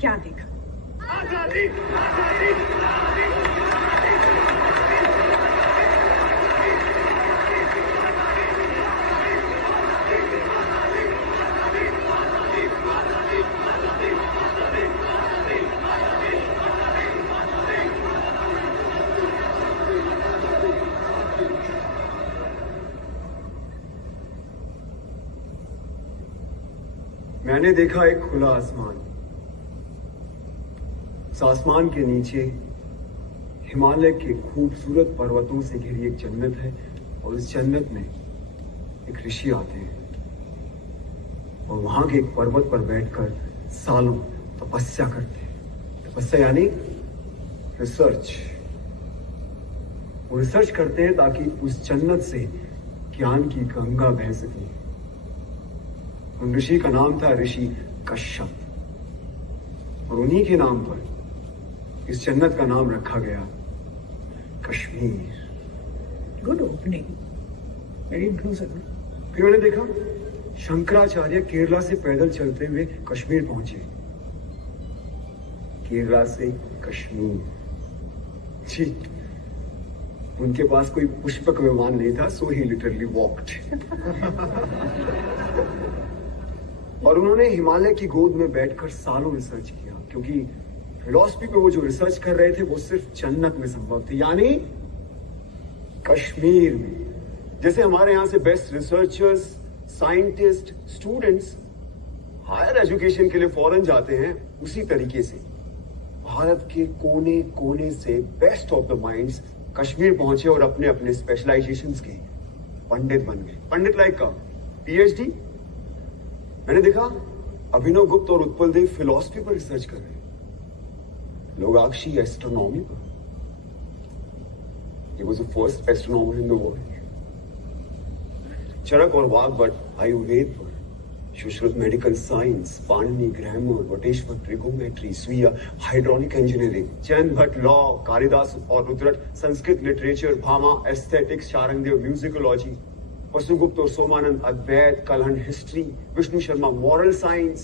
क्या देखा? आजादी, आजादी, मैंने देखा एक खुला आसमान। उस आसमान के नीचे हिमालय के खूबसूरत पर्वतों से घिरी एक जन्नत है और उस जन्नत में एक ऋषि आते हैं और वहां के एक पर्वत पर बैठकर सालों तपस्या करते हैं। तपस्या यानी रिसर्च। वो रिसर्च करते हैं ताकि उस जन्नत से ज्ञान की गंगा बह सके। उन ऋषि का नाम था ऋषि कश्यप और उन्हीं के नाम पर इस जन्नत का नाम रखा गया Kashmir. Good opening, very inclusive. फिर मैंने देखा शंकराचार्य केरला से पैदल चलते हुए कश्मीर पहुंचे। केरला से कश्मीर जी, उनके पास कोई पुष्पक विमान नहीं था, सो ही लिटरली वॉक्ड। और उन्होंने हिमालय की गोद में बैठकर सालों रिसर्च किया, क्योंकि फिलॉसफी पे वो जो रिसर्च कर रहे थे वो सिर्फ जन्नत में संभव थी, यानी कश्मीर में। जैसे हमारे यहां से best researchers, scientist, students higher education के लिए फॉरेन जाते हैं, उसी तरीके से भारत के कोने कोने से best of the minds Kashmir पहुंचे और अपने अपने स्पेशलाइजेशंस के पंडित बन गए। पंडित लाइक का पीएचडी। मैंने देखा अभिनव गुप्त और उत्पल देव फिलॉसफी पर रिसर्च कर रहे हैं, लोगाक्षी एस्ट्रोनॉमी पर। He was the first astronomer in the world. Charak और वाग्भट आयुर्वेद पर, Sushruta medical science, Panini grammar, Vateshvara trigonometry, Suyya hydraulic engineering, Jain Bhatt law, Kalidas और Rudrata Sanskrit literature, Bhama aesthetics, Sharangdev musicology, Vasugupta और Somananda Advaita, Kalhan history, Vishnu Sharma moral science,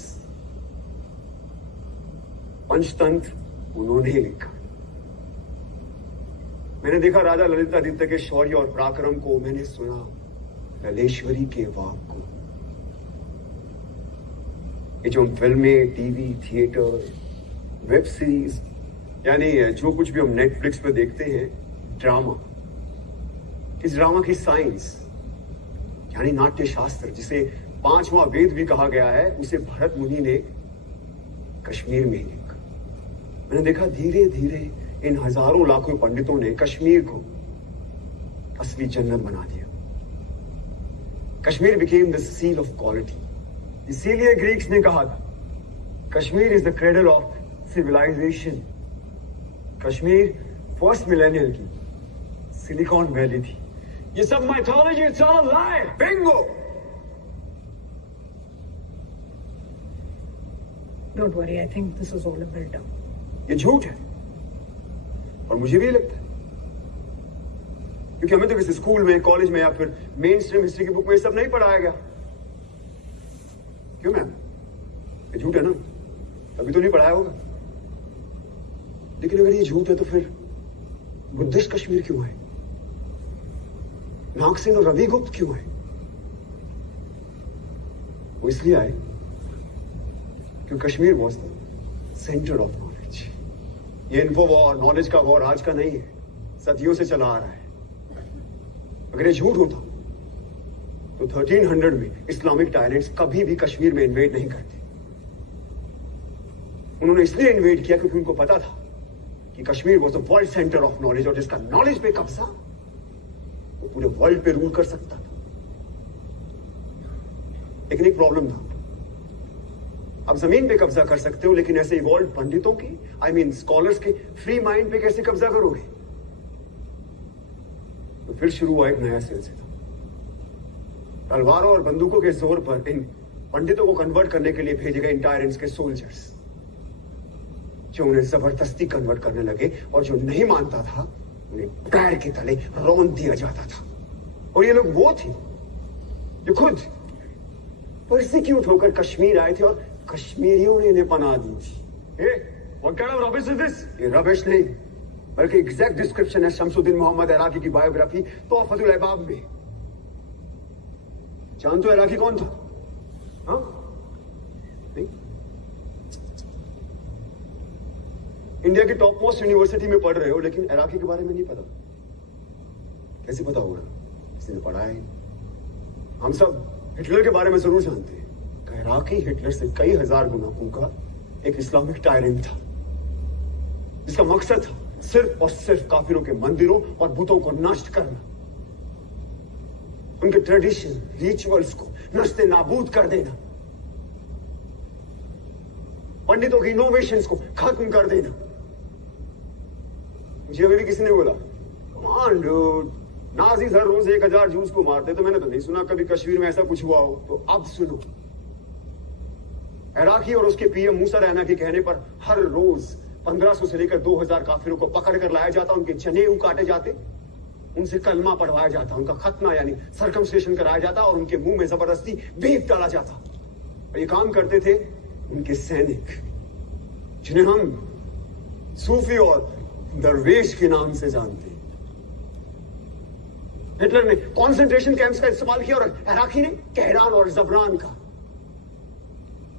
Panchatantra उन्होंने लिखा। मैंने देखा राजा ललितादित्य के शौर्य और पराक्रम को, मैंने सुना ललेश्वरी के वाक को। ये जो फिल्में, टीवी, थिएटर, वेब सीरीज, यानी जो कुछ भी हम नेटफ्लिक्स पे देखते हैं, ड्रामा, इस ड्रामा की साइंस यानी नाट्य शास्त्र, जिसे 5वां वेद भी कहा गया है, उसे भरत मुनि ने कश्मीर में ही लिखा। मैंने देखा धीरे धीरे इन हजारों लाखों पंडितों ने कश्मीर को असली जन्नत बना दिया। Kashmir became the seal of quality. इसीलिए ग्रीक्स ने कहा था Kashmir is the cradle of civilisation. Kashmir first millennial की सिलिकॉन वैली थी। ये सब mythology, it's all a lie. Bingo. Don't worry, I think this is all a built up. ये झूठ है और मुझे भी लगता है, क्योंकि हमें तो किसी स्कूल में, कॉलेज में या फिर मेन स्ट्रीम हिस्ट्री की बुक में ये सब नहीं पढ़ाया गया। क्यों मैम? ये झूठ है ना, तभी तो नहीं पढ़ाया होगा। लेकिन अगर ये झूठ है तो फिर बुद्धिस्ट कश्मीर क्यों है? नागसेन और रवि गुप्त क्यों है? वो इसलिए आए क्योंकि Kashmir was the centre of knowledge. ये इन्फो वॉर, नॉलेज का वॉर आज का नहीं है, सदियों से चला आ रहा है। अगर ये झूठ होता तो 1300 में इस्लामिक टायरेंट्स कभी भी कश्मीर में इन्वेड नहीं करते। उन्होंने इसलिए इन्वेड किया क्योंकि उनको पता था कि Kashmir was the world centre of knowledge, और जिसका नॉलेज पे कब्जा वो पूरे वर्ल्ड पे रूल कर सकता था। लेकिन एक प्रॉब्लम था, अब जमीन पे कब्जा कर सकते हो, लेकिन ऐसे इवॉल्व पंडितों की, आई मीन स्कॉलर्स के फ्री माइंड पे कैसे कब्जा करोगे? तो फिर शुरू हुआ एक नया सिलसिला। तलवारों और बंदूकों के जोर पर इन पंडितों को कन्वर्ट करने के लिए भेजे गए इन टायरेंट्स के सोल्जर्स, जो उन्हें जबरदस्ती कन्वर्ट करने लगे, और जो नहीं मानता था उन्हें पैर के तले रौंद दिया जाता था। और ये लोग वो थे जो खुद परसिक्यूट होकर कश्मीर आए थे और कश्मीरियों ने इन्हें पनाह दी थी। Hey, what kind of rubbish is this? ये rubbish नहीं, बल्कि एग्जैक्ट डिस्क्रिप्शन है शमसुद्दीन मोहम्मद इराकी की बायोग्राफी तोहफतुल अहबाब में। जानते हो इराकी कौन था? हाँ? नहीं? इंडिया की टॉप मोस्ट यूनिवर्सिटी में पढ़ रहे हो, लेकिन इराकी के बारे में नहीं पता। कैसे पता होगा? किसी ने पढ़ा है? हम सब हिटलर के बारे में जरूर जानते हैं। इराकी हिटलर से कई हजार गुना ऊपर एक इस्लामिक टायरेंट था, जिसका मकसद था सिर्फ और सिर्फ काफिरों के मंदिरों और बुतों को नष्ट करना, उनके ट्रेडिशन रिचुअल्स को नस्ते नाबूद कर देना, पंडितों की इनोवेशंस को खत्म कर देना। मुझे अभी भी किसी ने बोला, नाजीज हर रोज 1000 जूस को मारते, तो मैंने तो नहीं सुना कभी कश्मीर में ऐसा कुछ हुआ हो। तो अब सुनो, इराकी और उसके पीएम मूसा रैना के कहने पर हर रोज 1500 से लेकर 2000 काफिरों को पकड़ कर लाया जाता, उनके जनेऊ काटे जाते, उनसे कलमा पढ़वाया जाता, उनका खतना यानी सर्कमस्टेशन कराया जाता और उनके मुंह में जबरदस्ती बीफ डाला जाता। और ये काम करते थे उनके सैनिक, जिन्हें हम सूफी और दरवेश के नाम से जानते हैं। हिटलर ने कॉन्सेंट्रेशन कैंप्स का इस्तेमाल किया और इराकी ने कहरान और जबरान का,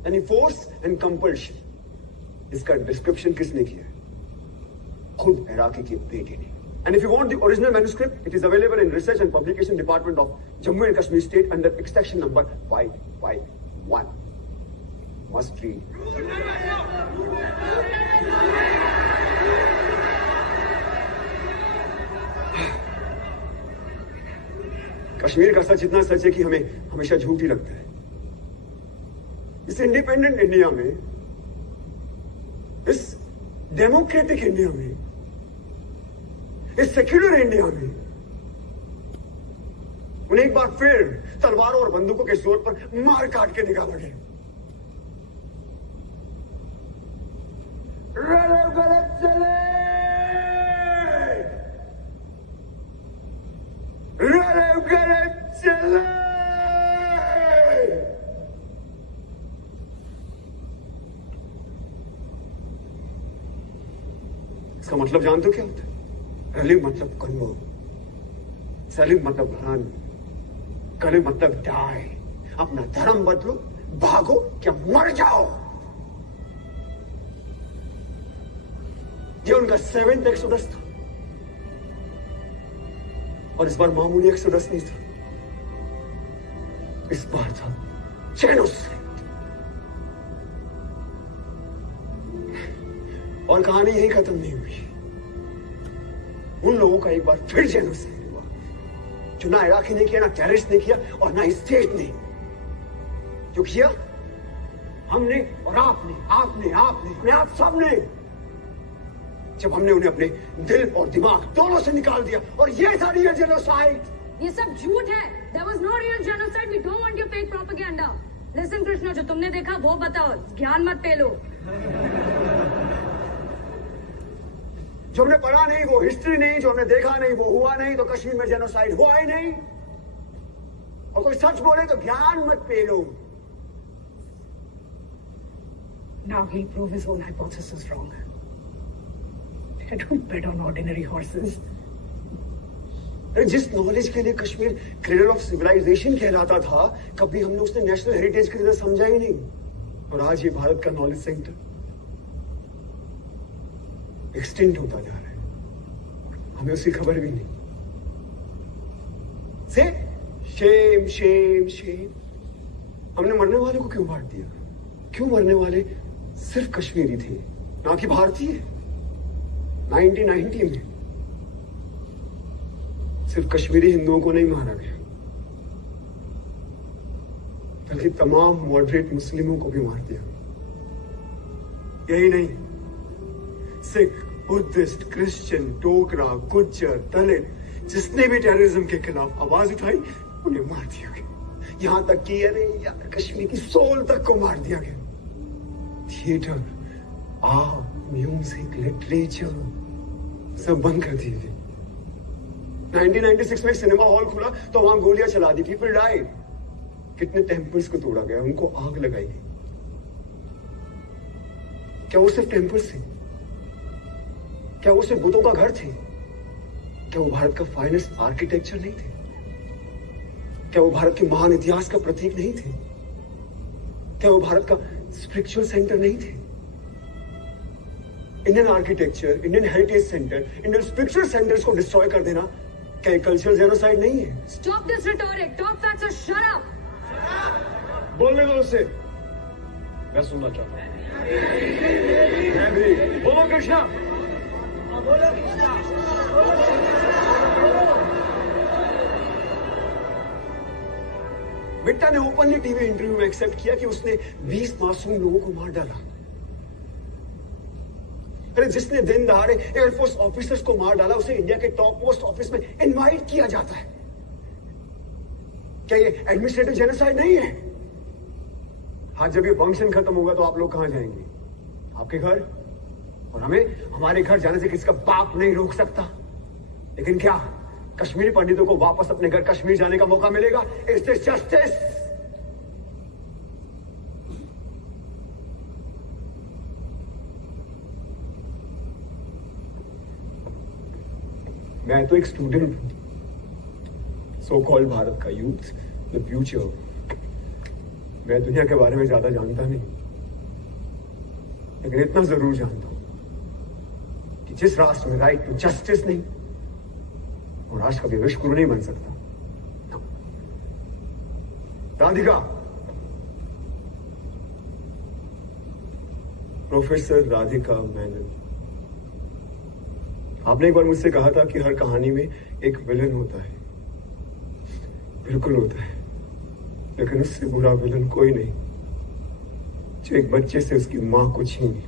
यानी फोर्स एंड कंपल्शन। इसका डिस्क्रिप्शन किसने किया? खुद इराकी के बेटे ने। And if you want the original manuscript, it is available in Research and Publication Department of Jammu and Kashmir State under extraction number 551. Must read. Kashmir का सच इतना सच है कि हमें हमेशा झूठ ही लगता है। इस इंडिपेंडेंट इंडिया में, इस डेमोक्रेटिक इंडिया में, इस सेक्युलर इंडिया में उन्हें एक बार फिर तलवारों और बंदूकों के जोर पर मार काट के निकाला गया। गलत चले, गलत चले। इसका मतलब जानते हो क्या होता है? रलिव मतलब कन्वर्ट, सलिव मतलब रन, कलिव मतलब डाई। अपना धर्म बदलो, भागो क्या मर जाओ। ये उनका 7th एक्सोडस था, और इस बार मामूली एक्सोडस नहीं था, इस बार था जेनोसाइड। और कहानी यही खत्म नहीं हुई। उन लोगों का एक बार फिर जेनोसाइड हुआ, जो ना इराकी ने किया, ना टेररिस्ट ने किया, और ना स्टेट ने। जो किया हमने और आपने, आपने आप सब ने, जब हमने उन्हें अपने दिल और दिमाग दोनों से निकाल दिया। और ये था रियल जेनोसाइड। ये सब झूठ है। There was no real genocide. We don't want your fake propaganda. Listen Krishna, जो तुमने देखा वो बताओ, ज्ञान मत पेलो। जो हमने पढ़ा नहीं वो हिस्ट्री नहीं, जो हमने देखा नहीं वो हुआ नहीं, तो कश्मीर में जेनोसाइड हुआ ही नहीं। और कोई सच बोले तो ज्ञान मत पेलो। Now he'll prove his own hypothesis wrong. I don't bet on ordinary horses. जिस नॉलेज के लिए कश्मीर क्रेडल ऑफ सिविलाइजेशन कहलाता था, कभी हमने उसने नेशनल हेरिटेज की तरह समझा ही नहीं। और आज ये भारत का नॉलेज सेंटर एक्सटेंड होता जा रहा है, हमें उसकी खबर भी नहीं। से शेम शेम शेम। हमने मरने वाले को क्यों मार दिया? क्यों मरने वाले सिर्फ कश्मीरी थे, ना कि भारतीय? 1990 में सिर्फ कश्मीरी हिंदुओं को नहीं मारा गया, बल्कि तमाम मॉडरेट मुस्लिमों को भी मार दिया। यही नहीं, सिख, बुद्धिस्ट, क्रिश्चियन, डोगरा, गुज्जर, दलित, जिसने भी टेररिज्म के खिलाफ आवाज उठाई उन्हें मार दिया गया। यहां तक कि यार कश्मीर की सोल तक को मार दिया गया। थिएटर, आर्ट, म्यूजिक, लिटरेचर सब बंद कर दिए गए। 1996 में सिनेमा हॉल खुला तो वहां गोलियां चला दी, पीपल डाइड। कितने टेम्पल्स को तोड़ा गया, उनको आग लगाई गई। क्या वो सिर्फ टेम्पल्स थे? क्या वो सिर्फ बुतों का घर थे? क्या वो भारत का फाइनेस्ट आर्किटेक्चर नहीं थे? क्या वो भारत के महान इतिहास का प्रतीक नहीं थे? क्या वो भारत का स्पिरिचुअल सेंटर नहीं थे? Indian architecture, Indian heritage centre, Indian spiritual centres को डिस्ट्रॉय कर देना क्या कल्चरल जेनोसाइड नहीं है? Stop this rhetoric. Talk facts or shut up. बोलने दो उसे, मैं सुनना चाहता हूं। मैं भी। बोलो कृष्णा। बिट्टा ने ओपनली टीवी इंटरव्यू में एक्सेप्ट किया कि उसने 20 मासूम लोगों को मार डाला। अरे जिसने दिन दहाड़े एयरफोर्स ऑफिसर्स को मार डाला उसे इंडिया के टॉप पोस्ट ऑफिस में इनवाइट किया जाता है। क्या ये एडमिनिस्ट्रेटिव जेनोसाइड नहीं है? हाँ, जब ये फंक्शन खत्म होगा तो आप लोग कहां जाएंगे? आपके घर। और हमें हमारे घर जाने से किसका बाप नहीं रोक सकता। लेकिन क्या कश्मीरी पंडितों को वापस अपने घर कश्मीर जाने का मौका मिलेगा? Is this justice? मैं तो एक स्टूडेंट हूं, सो कॉल्ड भारत का यूथ, द फ्यूचर। मैं दुनिया के बारे में ज्यादा जानता नहीं, लेकिन इतना जरूर जानता हूं कि जिस राष्ट्र में राइट टू जस्टिस नहीं, वो राष्ट्र कभी विश्वगुरु नहीं बन सकता। राधिका, प्रोफेसर राधिका मेनन, आपने एक बार मुझसे कहा था कि हर कहानी में एक विलन होता है। बिल्कुल होता है, लेकिन उससे बुरा विलन कोई नहीं जो एक बच्चे से उसकी मां को छीन ले।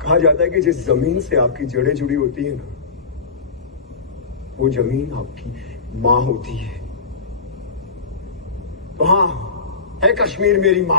कहा जाता है कि जिस जमीन से आपकी जड़ें जुड़ी होती है ना, वो जमीन आपकी मां होती है। तो हाँ, है कश्मीर मेरी मां।